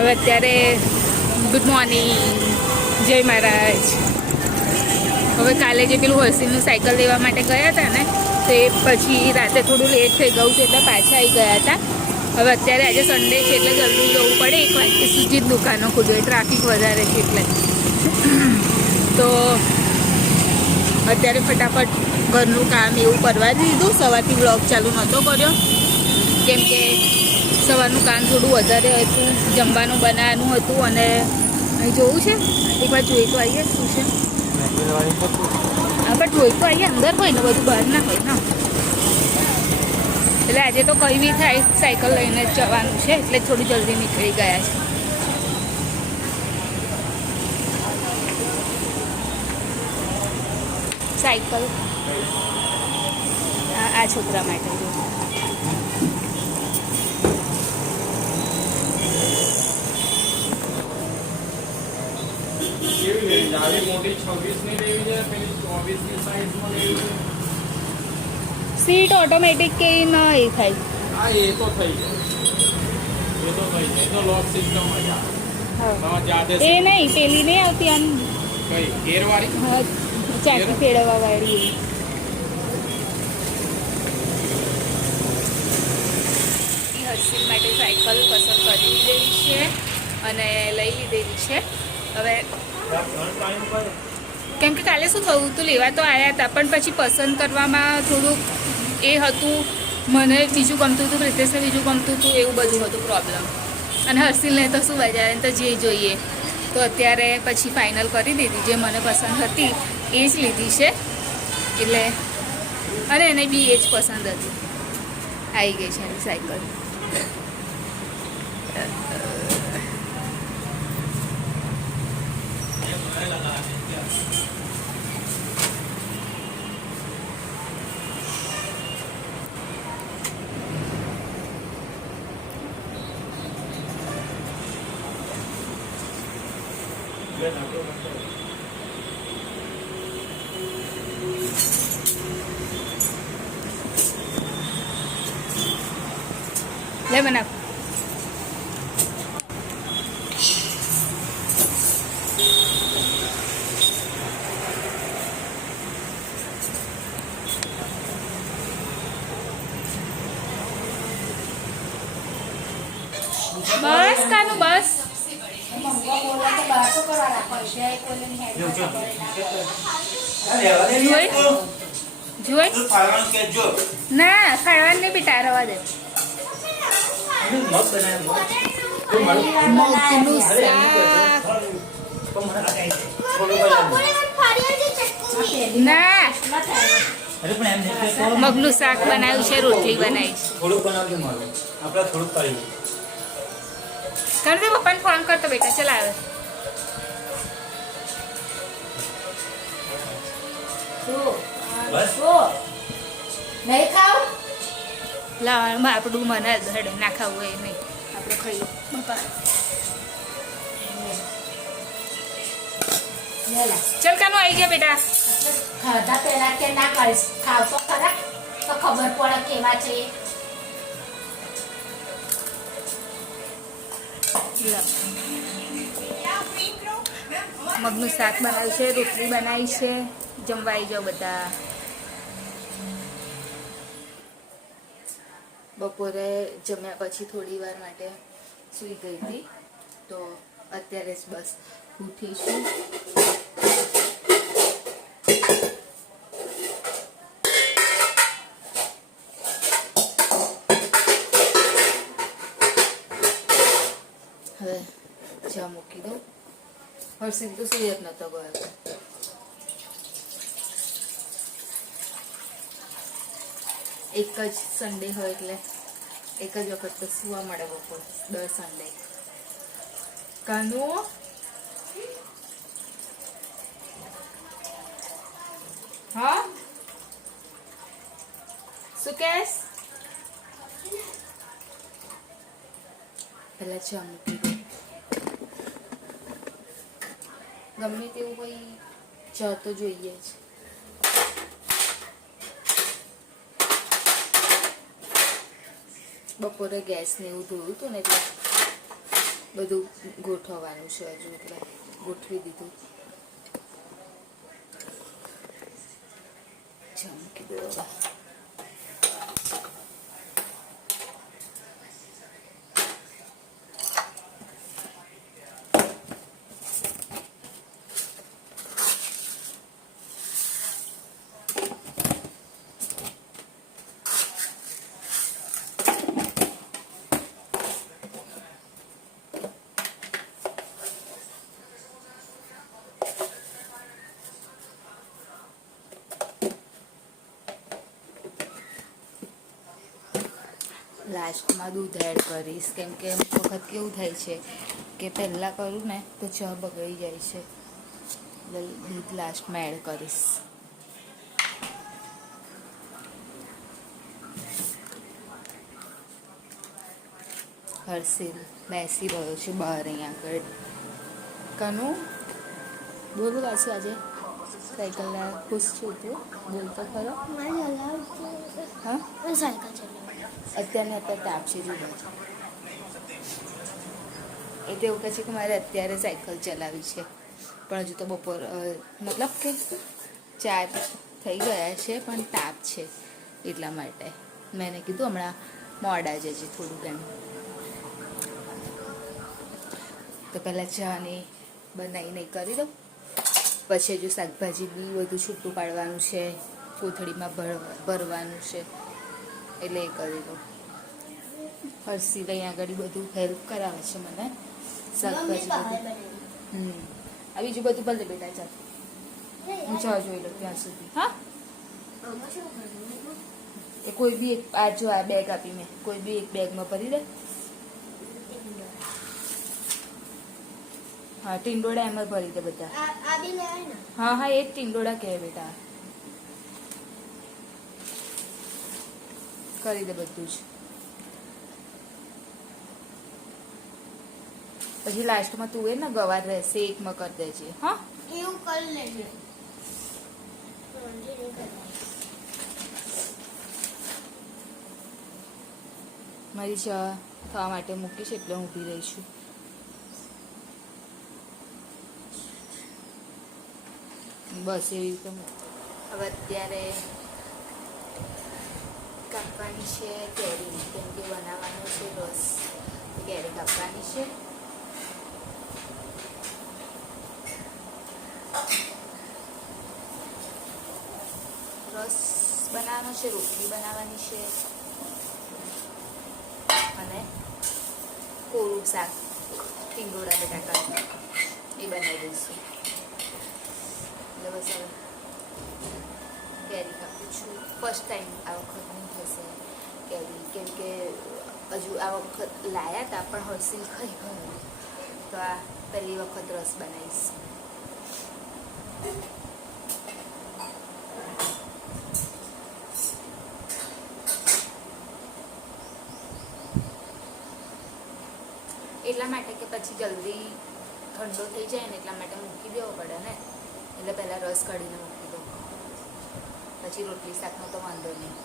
હવે અત્યારે good morning, જય મહારાજ. હવે કાલે જે પેલું હર્ષિલનું સાયકલ લેવા માટે ગયા હતા ને, તો એ પછી રાતે થોડું લેટ થઈ ગયું છે એટલે પાછા આવી ગયા હતા. હવે અત્યારે આજે સન્ડે છે એટલે જલ્દી જવું પડે, 1 વાગ્યા સુધી જ દુકાનો ખુલે, ટ્રાફિક વધારે છે એટલે. તો અત્યારે ફટાફટ ઘરનું કામ એવું કરવા દીધું. સવારથી બ્લોગ ચાલુ નહોતો કર્યો કેમ કે સવારનું કામ થોડું વધારે હતું, જમવાનું બનાવવાનું હતું અને અહીં જોવું છે એકવાર જોઈ તો આવીએ શું છે. હા પણ જોઈ તો આવીએ, અંદર હોય ને બધું, બહાર ના હોય ને. એટલે આજે તો કંઈ બી થાય સાયકલ લઈને જ જવાનું છે એટલે થોડું જલ્દી નીકળી ગયા છે. સાયકલ આ છોકરા માટે સીટ ઓટોમેટિક કે ન એ થાય. હા એ તો થઈ જાય, એ તો લોક સિસ્ટમ એ નહીં, પેલી નહીં આવતી આમ કઈ ગેરવાળી, હા ચાકી ફેરવવા વાળી. હર્ષિલ માટે સાયકલ પસંદ કરી લીધેલી છે અને લઈ લીધેલી છે. હવે કેમ કે કાલે શું થયું હતું, લેવા તો આવ્યા હતા પણ પછી પસંદ કરવામાં થોડુંક એ હતું. મને બીજું ગમતું હતું, પ્રિતેશને બીજું ગમતું હતું, એવું બધું હતું પ્રોબ્લેમ. અને હર્ષિલને તો શું બજારે તો જે જોઈએ. તો અત્યારે પછી ફાઇનલ કરી દીધી, જે મને પસંદ હતી એ જ લીધી છે. એટલે અને એને બી એ જ પસંદ હતી. આવી ગઈ છે એની સાયકલ. લે બનાવ. બસ કાનું બસ. જોઈ ના ખાવાનું નહીં બેટા, રવા દે. મગનું શાક ના, મગનું શાક બનાવ્યું છે, રોટલી બનાવી છે. કરજે પપ્પાને ફોન કરતો બેટા, ચાલ આવે. લાવવામાં આપણું મને ધડે ના ખાવું એ નહીં, આપણે ખાઈ બાપા. ચાલ કાનું આવી ગયા બેટા. ખાધા પેલા કે ના કરીશ, ખાવ તો ખરા તો ખબર પડે કેવા છે. મગનું શાક બનાવ્યું છે, રોટલી બનાવી છે. જમવા આવી જાઓ બધા. બપોરે જમ્યા પછી થોડી વાર માટે સૂઈ ગઈ હતી, તો અત્યારે જ બસ ઉઠીશું. હવે ચા મૂકી દઉં. હર્ષિલ તો સુઈ જ નતો ગયો. એક જ સન્ડે હોય એટલે એક જ વખત તો સુવા મળે બપોર, દર સન્ડે. કાનુ હા શું કહેશ? પેલા ચા મૂકી દો. ગમે તેવું કોઈ ચા તો જોઈએ જ. બપોરે ગેસ ને એવું ધોયું હતું ને એટલે બધું ગોઠવવાનું છે હજુ એટલે ગોઠવી દીધું. મૂકી દો હવે. લાસ્ટમાં દૂધ એડ કરીશ, કેમ કે અમુક વખત કેવું થાય છે કે પહેલાં કરું ને તો ચા બગડી જાય છે, એટલે દૂધ લાસ્ટમાં એડ કરીશ. હર્ષિલ બેસી રહ્યો છે બહાર અહીંયા આગળ. કનું બોલું પાછું આજે સાયકલના ખુશ છું તું? બોલતો ખરો? હા અત્યારે તાપ છે જુદો છે એટલે એવું કહે છે કે મારે અત્યારે સાયકલ ચલાવી છે, પણ હજુ તો બપોર મતલબ કે 4 થઈ ગયા છે પણ તાપ છે એટલા માટે મેં કીધું હમણાં મોડા જજે થોડુંક એમ. તો પહેલાં ચાની બનાવીને કરી દઉં, પછી હજુ શાકભાજી બી બધું છૂટું પાડવાનું છે, કોથળીમાં ભરવાનું છે એટલે એ કરી દઉં. હર્ષિલ અહીંયા આગળ બધું હેલ્પ કરાવે છે મને શાકભાજી બધું. આ બીજું બધું ભલે બેટા ચાલ હું ચા જોઈ લઉં ત્યાં સુધી. હા એ કોઈ બી એક આ જો આ બેગ આપી મેં, કોઈ બી એક બેગમાં ભરી દે. હા ટીંડોળા એમાં ભરી દે બધા. હા હા એ જ ટીંડોળા કહે બેટા. કરી દે બધું જ. પછી લાસ્ટમાં તું એ ને ગવાર રહેશે એકમાં કરી દેજે. હા એવું કરી લેજે. મારી ચા થવા માટે મૂકી છે એટલે હું ઊભી રહી છું. બસ એવી રીતે હવે અત્યારે કાપવાની છે કેરી, કેમ કે બનાવવાનો છે રસ, કેરી કાપવાની છે. રસ બનાવવાનો છે, રોટલી બનાવવાની છે અને કોરું શાક ટીંડોળા બટાકા એ બનાવી દઈશું. એટલે બસ હવે કેરી કાપું છું. ફર્સ્ટ ટાઈમ આ વખત નહીં થશે કેરી, કેમ કે હજુ આ વખત લાયા હતા પણ હર્ષિલ ખાઈ ગયો, તો આ પહેલી વખત રસ બનાવીશ. એટલા માટે કે પછી જલ્દી ઠંડો થઈ જાય ને એટલા માટે મૂકી દેવો પડે ને, એટલે પહેલાં રસ કાઢીને મૂકી દો, પછી રોટલી શાકનો તો વાંધો નહીં.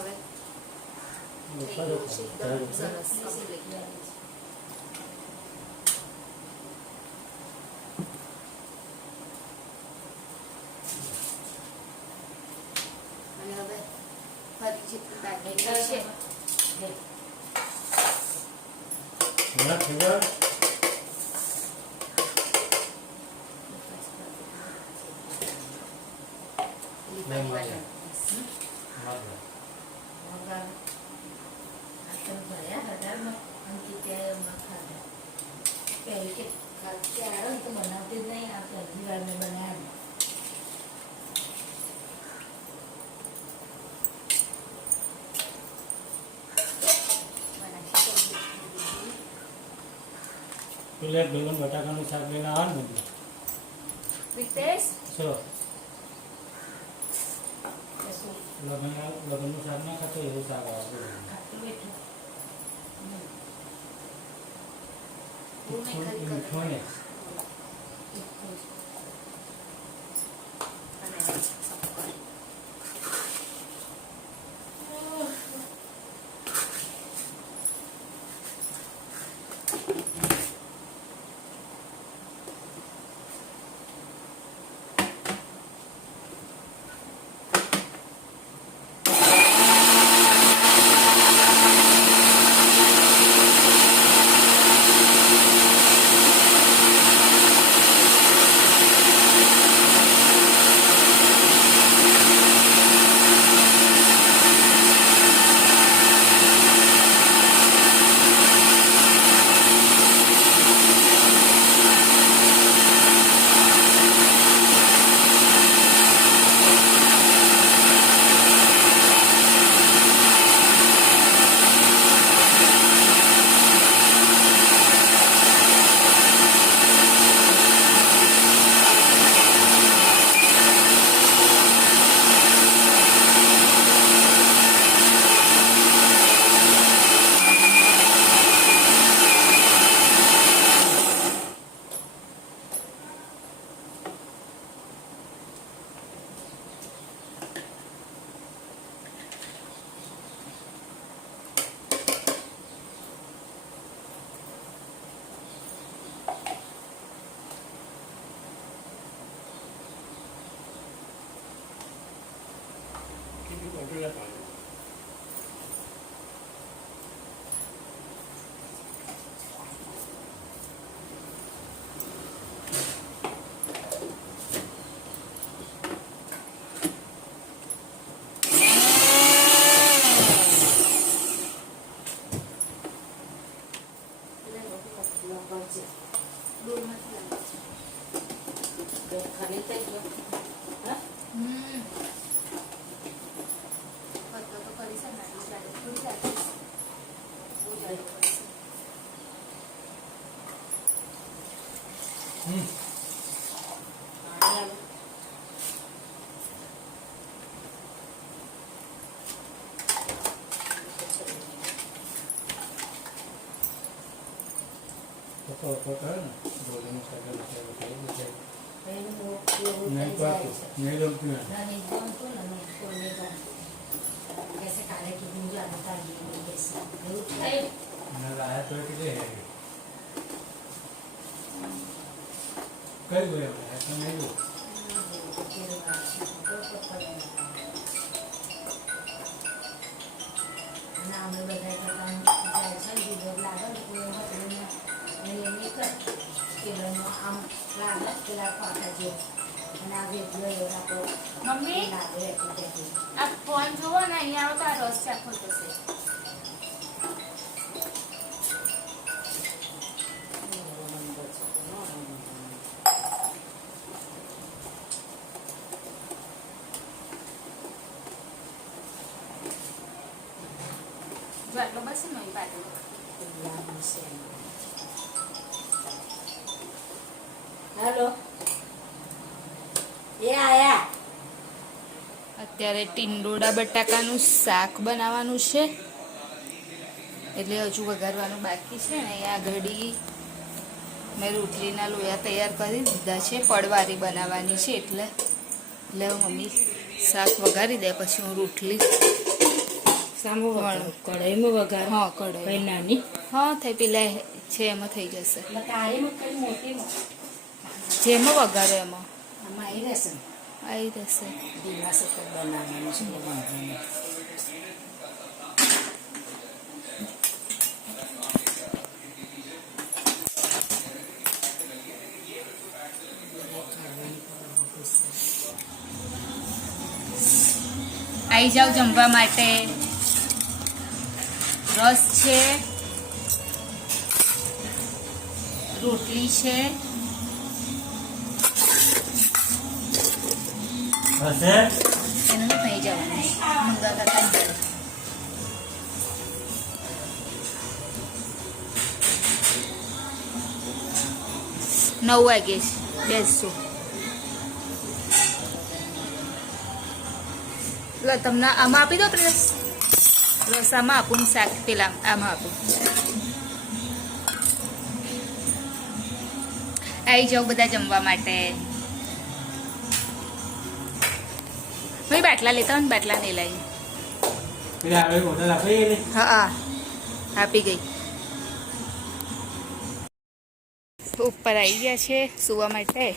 હવે થઈ ગયું છે એકદમ સરસ કમ્પ્લીટ. અને હવે ફરી જેટલું બાકી છે ભર્યા હજારમાં અંકિત પહેલી કે ત્યારે તો બનાવતી જ નહીં આ પહેલી વાર મેં બનાવ્યું પેલે બેલન બટાકાનું શાક લઈને આવે ને બધું રીતેશ ચલો લગ્નનું શાક ના ખાતો એવું શાક આવે ખાટલું એટલું મીઠું ને ખાલી થઈ ગયો હા તો કરી શકે થોડી જાતે બહુ જાતે કરશે. તો કરે ને બોલવાનું શાક નહીં નહીં ગમતું कैसे काले की मुझे आता है कैसे એવું થાય અને લાયા તો કેટલી હેવી કઈ ગયો તો નહીં ના અમે બધા કરતા જાય છે વિડિયો લાગે ને કોઈ હોટલમાં એને નીકળ કેળનો આમ લાગે પેલા પાટા જે અને આ વિડિયો એવો આપણો મમ્મી લાગે એટલે આ ફોન જોવો ને અહીંયા આવો તો આ રસ ચાખો થશે. જો આટલો બસ ને એ પાટલો હેલો એ આયા અત્યારે ટીંડોળા બટાકાનું શાક બનાવવાનું છે એટલે હજુ વઘારવાનું બાકી છે ને આ ઘડી મેં રોટલીના લોયા તૈયાર કરી દીધા છે પડવારી બનાવવાની છે એટલે મમ્મી શાક વઘારી દે પછી હું રોટલી સામો કઢાઈમાં વઘાર હા કઢાઈ કઈ નાની હા થઈ પેલા છે એમાં થઈ જશે તારીમાં કઈ મોટીમાં જેમાં વઘારો એમાં આમાં આવી રહેશે આવી જશે. ધીમા સતત બનાવવાનું છે એટલે વાંધો નહીં આવી જાઓ જમવા માટે. રસ છે રોટલી છે, હશે એનું નહીં જવાનું મંગા કાકા ઘરે. 9 વાગે બેસશું. લો તમને આમાં આપી દો પ્રેસ. રસામાં આપું, શાક પેલા આમાં આપું. આવી જાઓ બધા જમવા માટે. ભાઈ બાટલા લેતા હોય ને, બાટલા નહીં લાવી. પેલા હવે હોટલ આપી ને હા આપી ગઈ. ઉપર આવી ગયા છે સુવા માટે.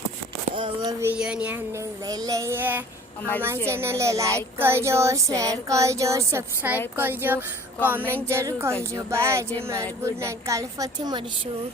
હવે વિડીયોની અંદર લઈ લઈએ. અમારી અમારી ચેનલને ચેનલને લાઈક કરજો, શેર કરજો, સબસ્ક્રાઈબ કરજો, કોમેન્ટ જરૂર કરજો. બાય. આજે મારી ગુડ નાઇટ. કાલે ફરીથી મળીશું.